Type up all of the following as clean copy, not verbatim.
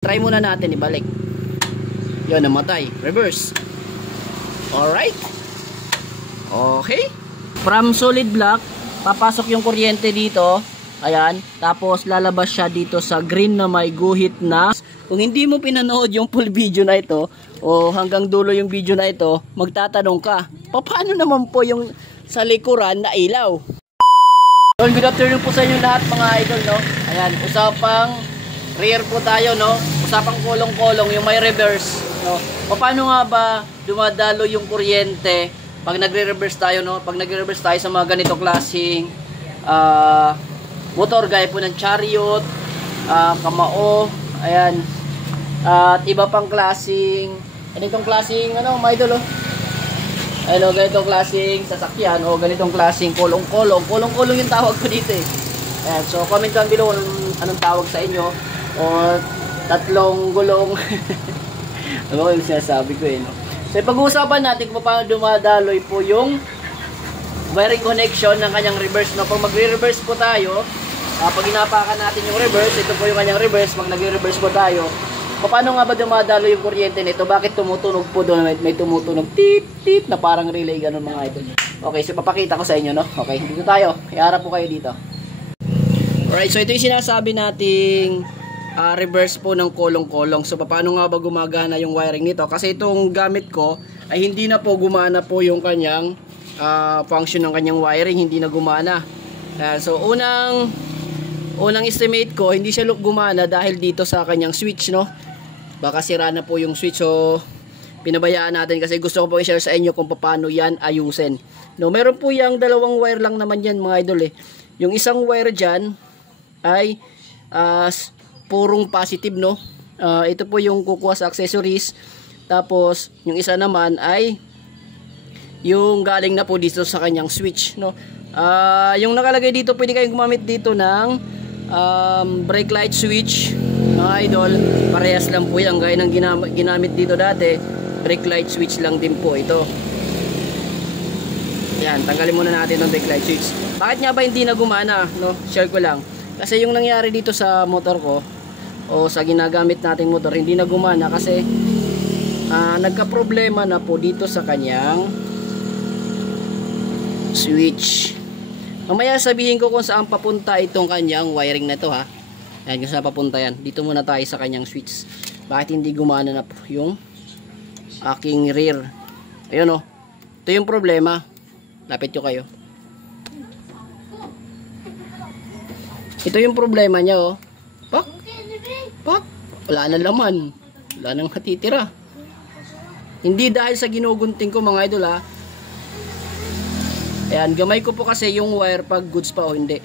Try muna natin ibalik. Yun, namatay. Reverse. Alright. Okay. From solid block, papasok yung kuryente dito. Ayan. Tapos lalabas siya dito sa green na may guhit na. Kung hindi mo pinanood yung full video na ito, o hanggang dulo yung video na ito, magtatanong ka, paano naman po yung sa likuran na ilaw? So, good afternoon po sa inyo lahat mga idol, no? Ayan, usapang rear po tayo, no? Usapang kolong-kolong, yung may reverse, no? Paano nga ba dumadalo yung kuryente pag nagre-reverse tayo, no? Pag nagre-reverse tayo sa mga ganito klaseng motor, gaya po ng chariot, kamao, ayan, at iba pang klaseng, ganitong klaseng, ano, mga idol, oh. Ano, ganitong klaseng sasakyan o ganitong klaseng kolong-kolong. Kolong-kolong yung tawag ko dito eh. Ayan, so comment down below anong tawag sa inyo. O tatlong gulong. Ano ko yung sinasabi ko eh, no? So pag-uusapan natin kung paano dumadaloy po yung wiring connection ng kanyang reverse, no? Pag magre-reverse po tayo, pag inapakan natin yung reverse, ito po yung kanyang reverse. Pag nagre-reverse po tayo, paano nga ba dumadalo yung kuryente nito? Bakit tumutunog po doon? May tumutunog tip na parang relay, ganun mga idol. Okay, so papakita ko sa inyo, no? Okay, dito tayo. Iharap po kayo dito. Alright, so ito yung sinasabi nating reverse po ng kolong-kolong. So paano nga ba gumagana yung wiring nito? Kasi itong gamit ko ay hindi na po gumana po yung kanyang function ng kanyang wiring. Hindi na gumana. So unang estimate ko, hindi siya gumana dahil dito sa kanyang switch, no? Baka sira na po yung switch, so pinabayaan natin kasi gusto ko po i-share sa inyo kung paano yan ayusin. No, meron po yung dalawang wire lang naman yan mga idol eh. Yung isang wire dyan ay purong positive, no? Ito po yung kukuha sa accessories. Tapos yung isa naman ay yung galing na po dito sa kanyang switch, no? Yung nakalagay dito, pwede kayong gumamit dito ng brake light switch mga idol, parehas lang po yan gaya ng ginamit dito dati. Brake light switch lang din po ito. Yan, tanggalin muna natin ang brake light switch. Bakit nga ba hindi na gumana, no? Share ko lang kasi yung nangyari dito sa motor ko o sa ginagamit nating motor, hindi na gumana kasi nagka problema na po dito sa kanyang switch. Mamaya sabihin ko kung saan papunta itong kanyang wiring na ito, ha. Ayan, kung saan papunta yan. Dito muna tayo sa kanyang switch. Bakit hindi gumana na po yung aking rear? Ayun, oh. Ito yung problema. Lapit nyo kayo. Ito yung problema niya, oh. Pak! Pak! Wala na laman. Wala nang hatitira. Hindi dahil sa ginugunting ko mga idol, ha. Ayan, gamay ko po kasi yung wire pag goods pa o hindi.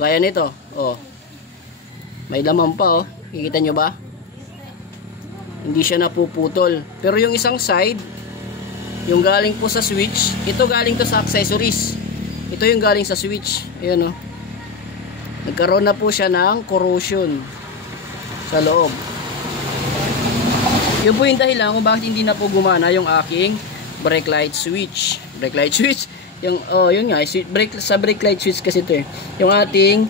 Gaya nito, oh. May laman pa, oh. Kikita nyo ba? Hindi siya napuputol. Pero yung isang side, yung galing po sa switch, ito galing to sa accessories. Ito yung galing sa switch. Ayan, oh. Nagkaroon na po siya ng corrosion sa loob. Yun po yung dahilan kung bakit hindi na po gumana yung aking brake light switch. Brake light switch. Yung yun nga, sa brake light switch kasi ito eh. Yung ating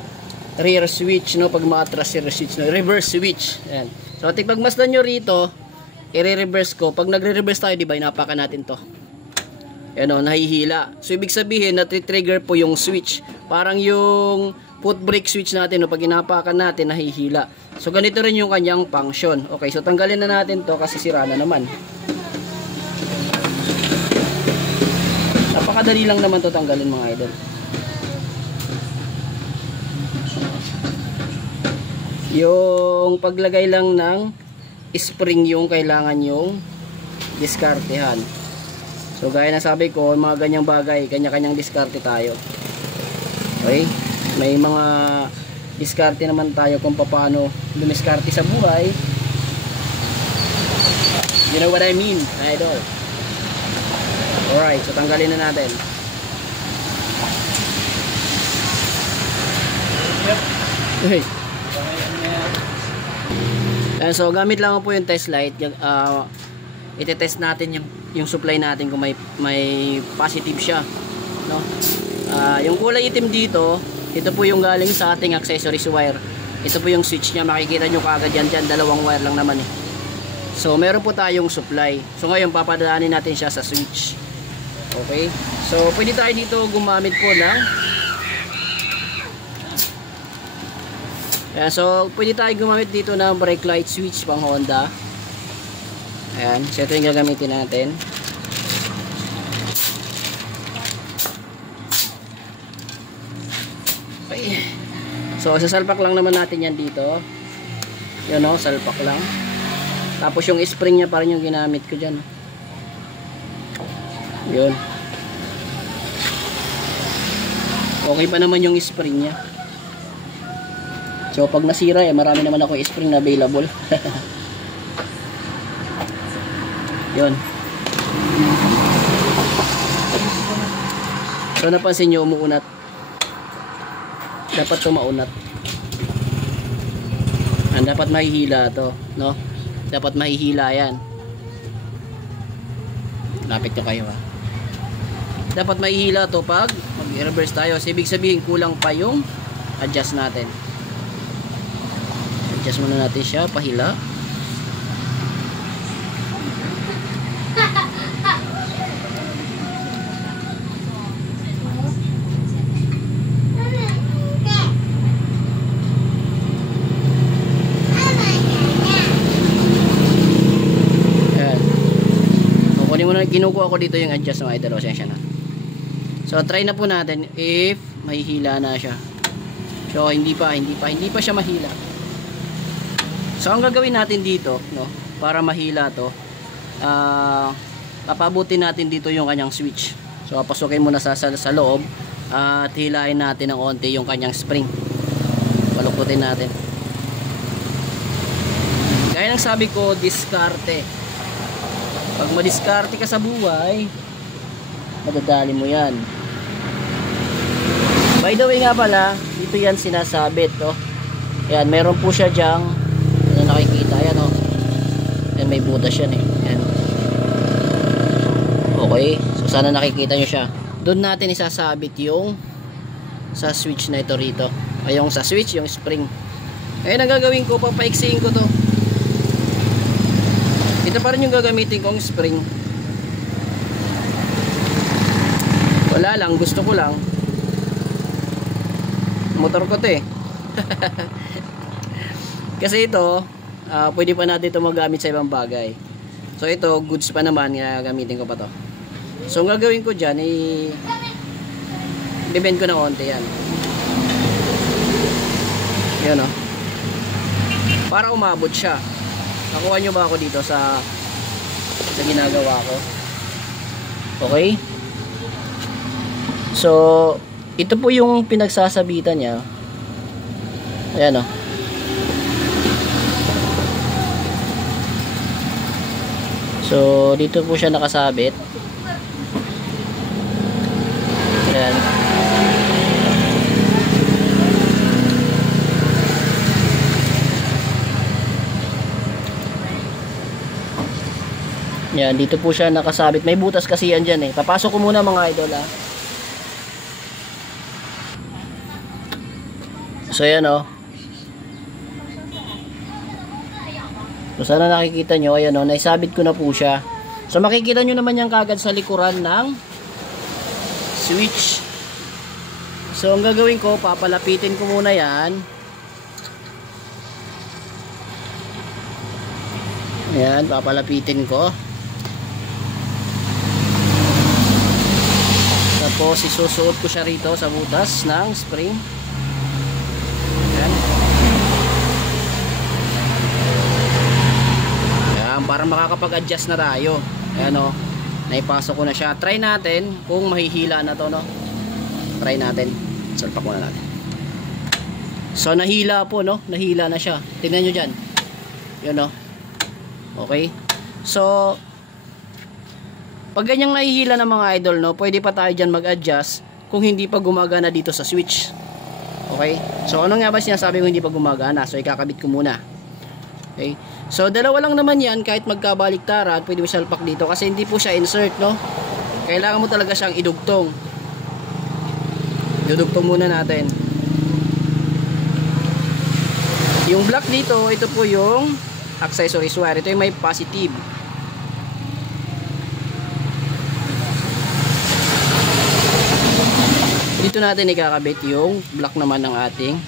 rear switch, no, pag maatras rear switch, no, reverse switch. Ayan. So pagmasdan nyo rito, i-reverse ko. Pag nagre-reverse tayo, di ba, inapakan natin to. Ayan, o, nahihila. So ibig sabihin, nati-trigger po yung switch. Parang yung foot brake switch natin, no, pag inapakan natin, nahihila. So ganito rin yung kanyang function. Okay, so tanggalin na natin to kasi sira na naman. Napakadali lang naman to tanggalin mga idol. Yung paglagay lang ng spring yung kailangan yung diskartehan. So gaya na sabi ko, mga ganyang bagay, kanya-kanyang diskarte tayo. Okay? May mga diskarte naman tayo kung paano dumiskarte sa buhay. You know what I mean, idol? Alright, so tanggalin na natin. Okay. So gamit lang po yung test light. Ite-test natin yung supply natin kung may positive siya, no? Yung kulay itim dito, ito po yung galing sa ating accessories wire. Ito po yung switch niya, makikita nyo kaagad yan dyan, dalawang wire lang naman eh. So meron po tayong supply. So ngayon papadaanin natin siya sa switch. Okay, so pwede tayo dito gumamit po ng ayan, so pwede tayo gumamit dito ng brake light switch pang Honda. Ayan, so ito yung gagamitin natin. Okay. So sasalpak lang naman natin yan dito. Yun o, salpak lang. Tapos yung spring niya pa rin yung ginamit ko dyan. Yun. Okay pa naman yung spring niya. So pag nasira marami naman ako spring na available. Yun. So napansin nyo umuunat. Dapat to maunat. Dapat mahihila to, no? Dapat mahihila yan. Lapit nyo kayo ha. Dapat mahihila to pag mag-reverse tayo. So, ibig sabihin kulang pa yung adjust natin. Adjust muna natin siya, pahila. Kinukuha ko dito yung adjust mga idol, sensya na. So try na po natin if mahihila na siya. So hindi pa siya mahila. So ang gagawin natin dito, no, para mahila to, papabutin natin dito yung kanyang switch. So papasukin muna sa loob at hilahin natin ng onte yung kanyang spring. Palukutin natin. Gaya ng sabi ko, diskarte. Pag madiskarte ka sa buhay, madadali mo yan. By the way nga pala, dito yan sinasabit, oh. Yan, meron po siya dyang, ano nakikita, yan, oh. Yan, may butas yan, eh. Yan. Okay, so sana nakikita nyo siya. Doon natin isasabit yung sa switch na ito rito. Ay, yung sa switch, yung spring. Ngayon, ang gagawin ko, papaiksiin ko to. Ito pa rin yung gagamitin kong spring. Wala lang, gusto ko lang. Motor ko to eh. Kasi ito, pwede pa natin ito magamit sa ibang bagay. So ito, goods pa naman, gagamitin ko pa to. So ang gagawin ko dyan, i-bend ko na konti yan. Yan o. Para umabot siya. Nakuha nyo ba ako dito sa ginagawa ko? Okay? So, ito po yung pinagsasabitan niya. Ayan o. So, dito po siya nakasabit. Ayan. Yan, dito po siya nakasabit. May butas kasi yan dyan eh. Papasok ko muna mga idol ha. So yan o. So sana nakikita nyo. Ayan o, naisabit ko na po siya. So makikita nyo naman yan kagad sa likuran ng switch. So ang gagawin ko, papalapitin ko muna yan. Ayan, papalapitin ko. Tapos isusuot ko siya rito sa butas ng spring. Ayan. Ayan, para makakapag-adjust na tayo. Ayan o, naipasok ko na siya. Try natin kung mahihila na to, no? Try natin. Salpak muna natin. So nahila po, no? Nahila na siya. Tingnan nyo dyan. Yun o. Okay. So pag ganyang nahihila ng mga idol, no, pwede pa tayo dyan mag-adjust kung hindi pa gumagana dito sa switch. Okay? So, ano nga ba sinasabi ko hindi pa gumagana? So, ikakabit ko muna. Okay? So, dalawa lang naman yan, kahit magkabaliktaran, pwede mo salpak dito kasi hindi po siya insert, no? Kailangan mo talaga siyang idugtong. Idudugtong muna natin. Yung black dito, ito po yung accessories wire. Ito yung may positive. Dito natin ikakabit yung black naman ng ating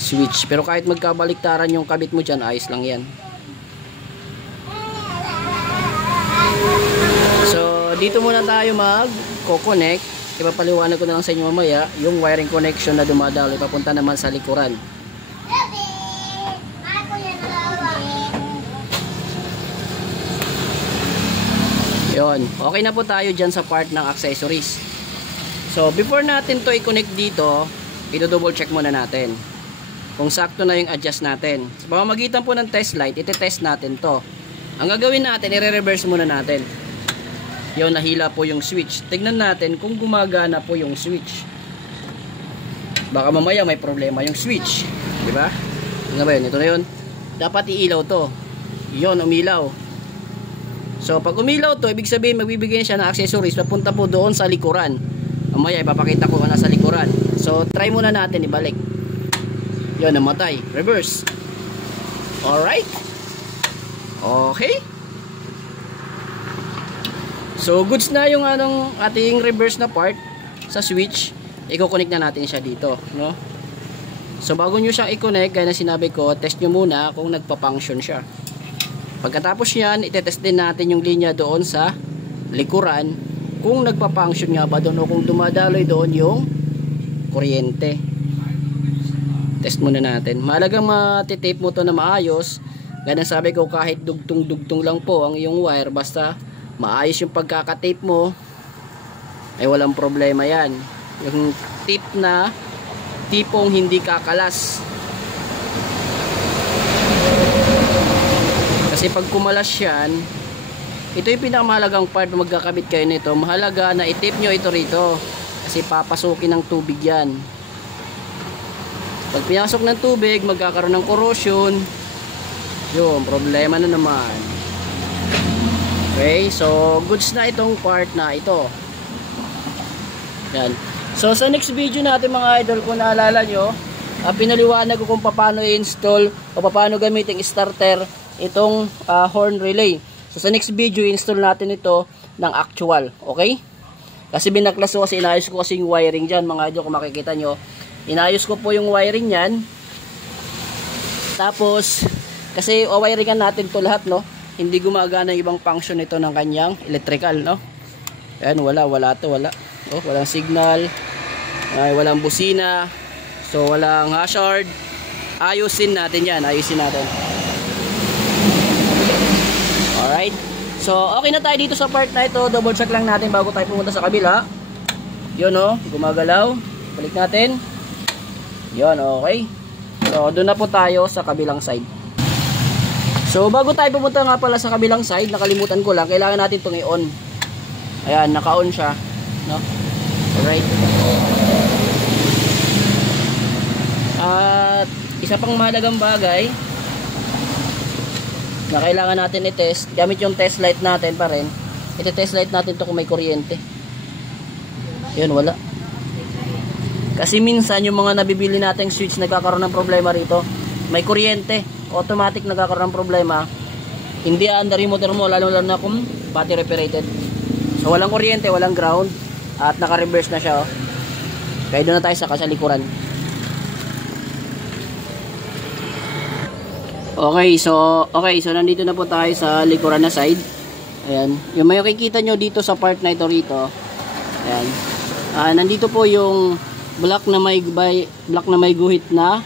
switch. Pero kahit magkabaliktaran yung kabit mo dyan, ayos lang yan. So, dito muna tayo mag-connect. Ipapaliwanag ko na lang sa inyo mamaya yung wiring connection na dumadalo. Ipapunta naman sa likuran. Yun. Okay na po tayo dyan sa part ng accessories. So, before natin to i-connect dito, i-double check muna natin kung sakto na yung adjust natin. Sa pamamagitan po ng test light, iti-test natin to. Ang gagawin natin, i-reverse muna natin. Yun, nahila po yung switch. Tignan natin kung gumagana po yung switch. Baka mamaya may problema yung switch. Diba? Tingnan ba yun? Ito na yun. Dapat iilaw to. Yun, umilaw. So, pag umilaw to, ibig sabihin, magbibigay siya ng accessories. Papunta po doon sa likuran. Mamaya, ipapakita ko na sa likuran. So, try muna natin ibalik. Yun, namatay. Reverse. Alright. Okay. So, goods na yung ating reverse na part sa switch. I-connect na natin siya dito, no? So, bago nyo siyang i-connect, gaya na sinabi ko, test nyo muna kung nagpa-function siya. Pagkatapos yan, itetest din natin yung linya doon sa likuran kung nagpa-function nga ba doon o kung dumadaloy doon yung kuryente. Test muna natin. Mahalagang matitape mo to na maayos. Gaya na sabi ko, kahit dugtong-dugtong lang po ang iyong wire, basta maayos yung pagkakatape mo, ay walang problema yan. Yung tape na tipong hindi kakalas. Kasi pag kumalas yan, ito yung pinakamahalagang part na magkakabit kayo nito. Mahalaga na i-tape nyo ito rito. Kasi papasukin ng tubig yan. Pag pinasok ng tubig, magkakaroon ng corrosion. Yun, problema na naman. Okay, so goods na itong part na ito. Yan. So sa next video natin mga idol, kung naalala nyo, pinaliwanag ko kung paano i-install o paano gamitin starter itong horn relay. So sa next video, i-install natin ito ng actual. Okay? Kasi binaklas ko, kasi inayos ko kasi yung wiring dyan mga idol, kung makikita nyo. Inayos ko po yung wiring yan. Tapos, kasi wiringan natin to lahat, no? Hindi gumagana yung ibang function nito ng kanyang electrical, no? Ayan, wala to, wala. Oh, walang signal. Ay, walang busina. So, walang hazard. Ayusin natin yan, ayusin natin. Alright. So, okay na tayo dito sa part na ito. Double check lang natin bago tayo pumunta sa kabila. Yun, no? Gumagalaw. Balik natin. Yun, okay. So, doon na po tayo sa kabilang side. So, bago tayo pumunta nga pala sa kabilang side, nakalimutan ko lang, kailangan natin itong i-on. Ayan, naka-on siya. No? Alright. At, isa pang mahalagang bagay na kailangan natin i-test, gamit yung test light natin pa rin. Iti-test light natin to kung may kuryente. Yun, wala. Kasi minsan yung mga nabibili nating switch nagkakaroon ng problema rito. May kuryente, automatic nagkakaroon ng problema. Hindi under yung motor mo, lalo na kung battery operated. So walang kuryente, walang ground, at naka-reverse na siya. Oh. Kaya doon na tayo sa kasalikuran. Okay, so nandito na po tayo sa likuran na side. Ayan, yung may makikita nyo dito sa part na ito rito. Ayan. Nandito po yung black na may guhit na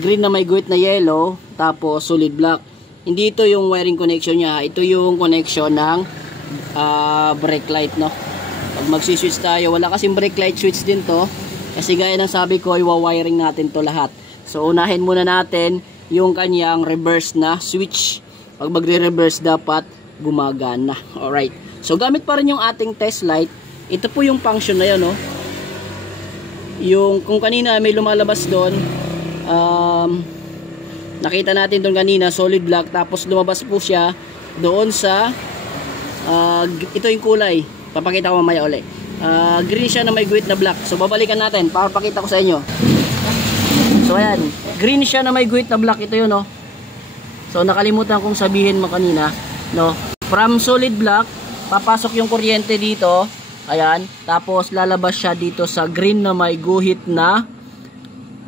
green na may guhit na yellow, tapos solid black. Hindi ito yung wiring connection niya, ito yung connection ng brake light, no? Pag magsi-switch tayo, wala kasing brake light switch din to, kasi gaya ng sabi ko, i-wiring natin to lahat. So unahin muna natin yung kanyang reverse na switch. Pag magre-reverse, dapat gumagana. Alright, so gamit pa rin yung ating test light. Ito po yung function na yan, no? Yung kung kanina may lumalabas doon, nakita natin doon kanina solid black, tapos lumabas po siya doon sa ito yung kulay, papakita ko mamaya ulit. Green siya na may guhit na black. So babalikan natin para pakita ko sa inyo. So ayan, green siya na may guhit na black. Ito yun, no. So nakalimutan kong sabihin mo kanina, no. From solid black, papasok yung kuryente dito. Ayan, tapos lalabas siya dito sa green na may guhit na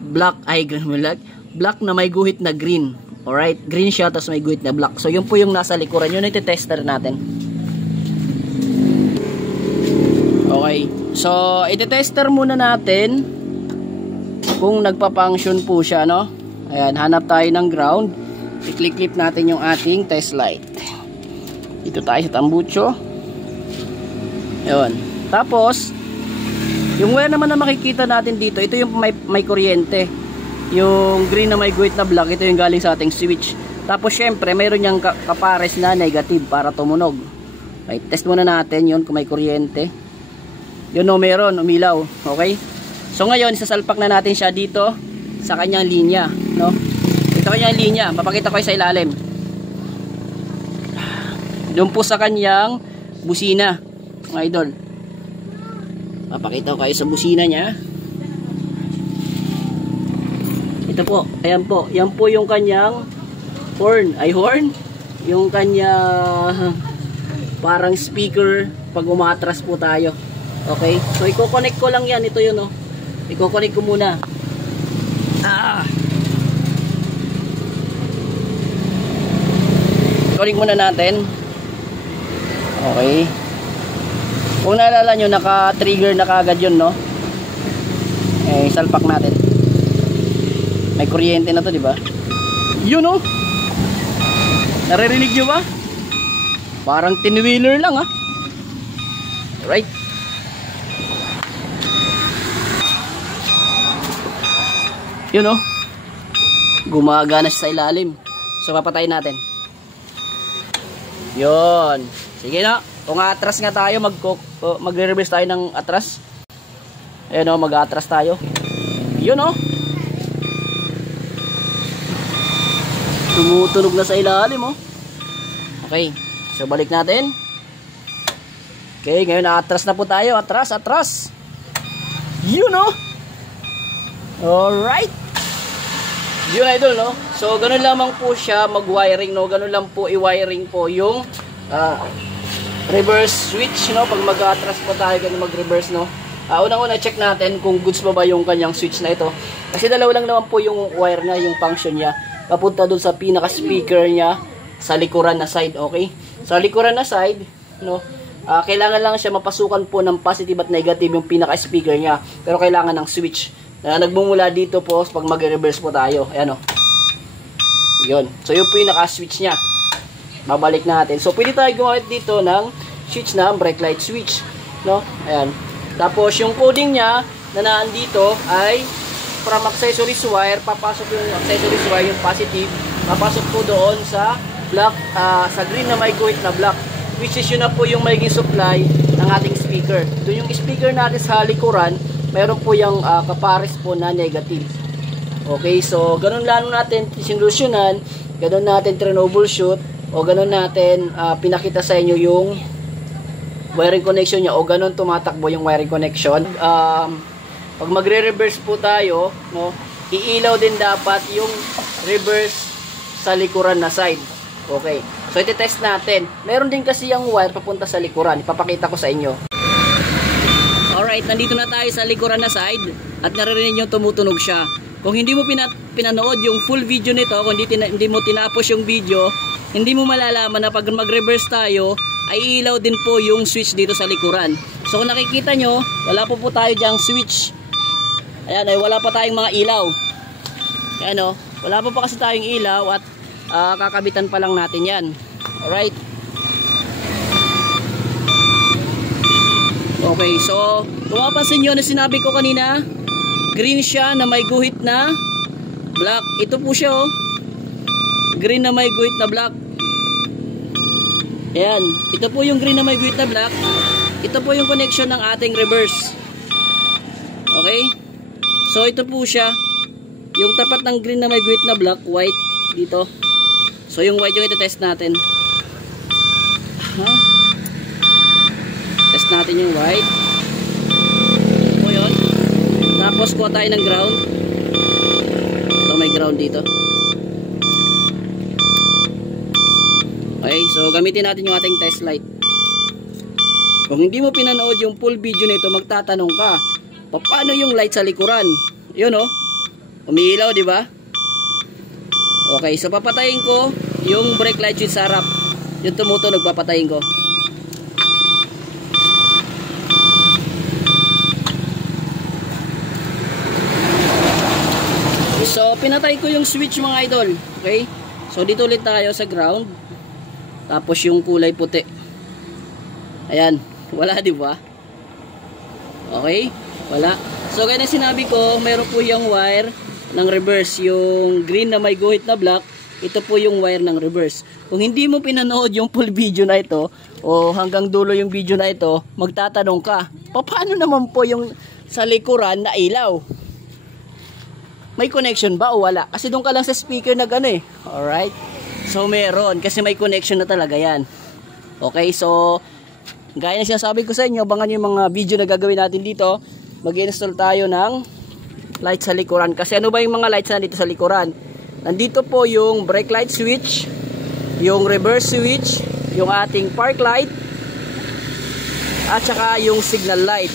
black. Ay, black na may guhit na green. Alright, green siya tapos may guhit na black. So yun po yung nasa likuran. Yun ang iti-tester natin. Okay, so iti-tester muna natin kung nagpa-function po siya, no? Ayan, hanap tayo ng ground. I-click natin yung ating test light. Dito tayo sa tambucho. Ayun. Tapos, yung wire naman na makikita natin dito, ito yung may kuryente. Yung green na may guhit na black, ito yung galing sa ating switch. Tapos syempre, mayroon niyang kapares na negative para tumunog. Okay, test muna natin yun kung may kuryente. Yun, no, meron, umilaw. Okay? So ngayon, isasalpak na natin siya dito sa kanyang linya, no? Ito kanyang linya, papakita ko sa ilalim. Doon po sa kanyang busina, mga idol. Papakita ko kayo sa busina niya. Ito po, ayan po. Yan po yung kanyang horn. Ay, horn? Yung kanyang parang speaker pag umatras po tayo. Okay? So, i-connect ko lang yan. Ito yun, oh. I-connect ko muna. Connect muna natin. Okay. Kung naalala nyo, naka-trigger na kagad yun, no? Eh, salpak natin. May kuryente na to, di ba? Yun, no? Naririnig nyo ba? Parang tin-wheeler lang, ha? Right? Yun, no? Gumagana siya sa ilalim. So, papatayin natin. Yun. Sige na. Kung atras nga tayo, magre-reverse tayo ng atras. Ayan, o, mag-atras tayo. Yun, o. Tumutunog na sa ilalim, o. Okay. So, balik natin. Okay, ngayon atras na po tayo. Atras, atras. Yun, o. Alright. Yun, idol, no? So, ganun lamang po siya mag-wiring, no? Ganun lang po i-wiring po yung reverse switch, no? Pag mag-atras po tayo, ganun mag-reverse, no? Unang-una, check natin kung goods pa ba yung kanyang switch na ito. Kasi dalawa lang naman po yung wire niya, yung function niya. Papunta dun sa pinaka-speaker niya sa likuran na side, okay? Sa likuran na side, no? Kailangan lang siya mapasukan po ng positive at negative yung pinaka-speaker niya. Pero kailangan ng switch na nagmumula dito po pag mag-reverse po tayo. Ayan, o. Yun. So, yun po yung naka-switch niya. Babalik natin. So, pwede tayo gumamit dito ng switch na brake light switch, no? Ayan. Tapos, yung coding niya na naandito ay from accessories wire, papasok yung accessories wire, yung positive, papasok po doon sa black, sa green na may guhit na black, which is yun na po yung magiging supply ng ating speaker. Doon yung speaker natin sa likuran, mayroon po yung kapares po na negative. Okay, so ganun lang natin sinulusyonan, ganun natin troubleshoot, o ganun natin pinakita sa inyo yung wiring connection niya, o ganun tumatakbo yung wiring connection. Pag magre-reverse po tayo, no, iilaw din dapat yung reverse sa likuran na side. Okay, so iti-test natin. Meron din kasi yung wire papunta sa likuran, ipapakita ko sa inyo. Alright, nandito na tayo sa likuran na side at naririnig nyo tumutunog siya. Kung hindi mo pinanood yung full video nito, kung hindi mo tinapos yung video, hindi mo malalaman na pag mag-reverse tayo, ay ilaw din po yung switch dito sa likuran. So kung nakikita nyo, wala po tayo dyang switch. Ayan, ay wala pa tayong mga ilaw. Ayan, o, wala pa kasi tayong ilaw at kakabitan pa lang natin yan. Alright. Okay, so kung mapapansin nyo na sinabi ko kanina, green siya na may guhit na black. Ito po siya, oh. Green na may guhit na black. Ayan, ito po yung green na may guhit na black. Ito po yung connection ng ating reverse. Okay? So ito po siya. Yung tapat ng green na may guhit na black, white dito. So yung white yung ito-test natin. Test natin yung white. O yun. Tapos kuha tayo ng ground. may ground dito. Okay, so gamitin natin yung ating test light. Kung hindi mo pinanood yung full video nito, magtatanong ka, paano yung light sa likuran? Yun oh, umiilaw, di ba? Okay, so papatayin ko yung brake light switch sa harap. Yung tumutunog, papatayin ko. So, pinatay ko yung switch mga idol. Okay? So, dito ulit tayo sa ground. Tapos yung kulay puti. Ayan. Wala, di ba? Okay? Wala. So, kaya na sinabi ko, meron po yung wire ng reverse. Yung green na may guhit na black, ito po yung wire ng reverse. Kung hindi mo pinanood yung full video na ito, o hanggang dulo yung video na ito, magtatanong ka, paano naman po yung sa likuran na ilaw? May connection ba o wala? Kasi doon ka lang sa speaker na gano'n eh. Alright? So, meron. Kasi may connection na talaga yan. Okay? So, gaya na sinasabi ko sa inyo, abangan nyo yung mga video na gagawin natin dito. Mag-install tayo ng light sa likuran. Kasi ano ba yung mga lights na dito sa likuran? Nandito po yung brake light switch, yung reverse switch, yung ating park light, at saka yung signal light.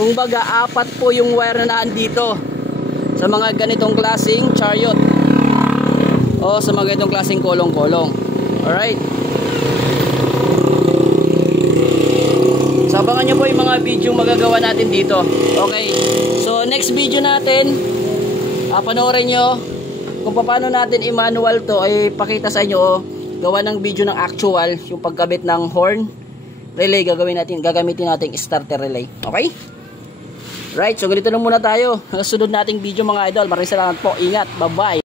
Kung baga, 4 po yung wire na nandito sa mga ganitong klaseng chariot o sa mga ganitong klaseng kolong-kolong. Alright? So, abangan nyo po yung mga video magagawa natin dito. Okay? So, next video natin, panoorin nyo kung paano natin i-manual to, ay pakita sa inyo, gawa ng video ng actual, yung pagkabit ng horn relay, gagamitin natin starter relay. Okay? Right, so ganito lang muna tayo. Hanggang sunod nating video mga idol. Maraming salamat po. Ingat. Bye-bye.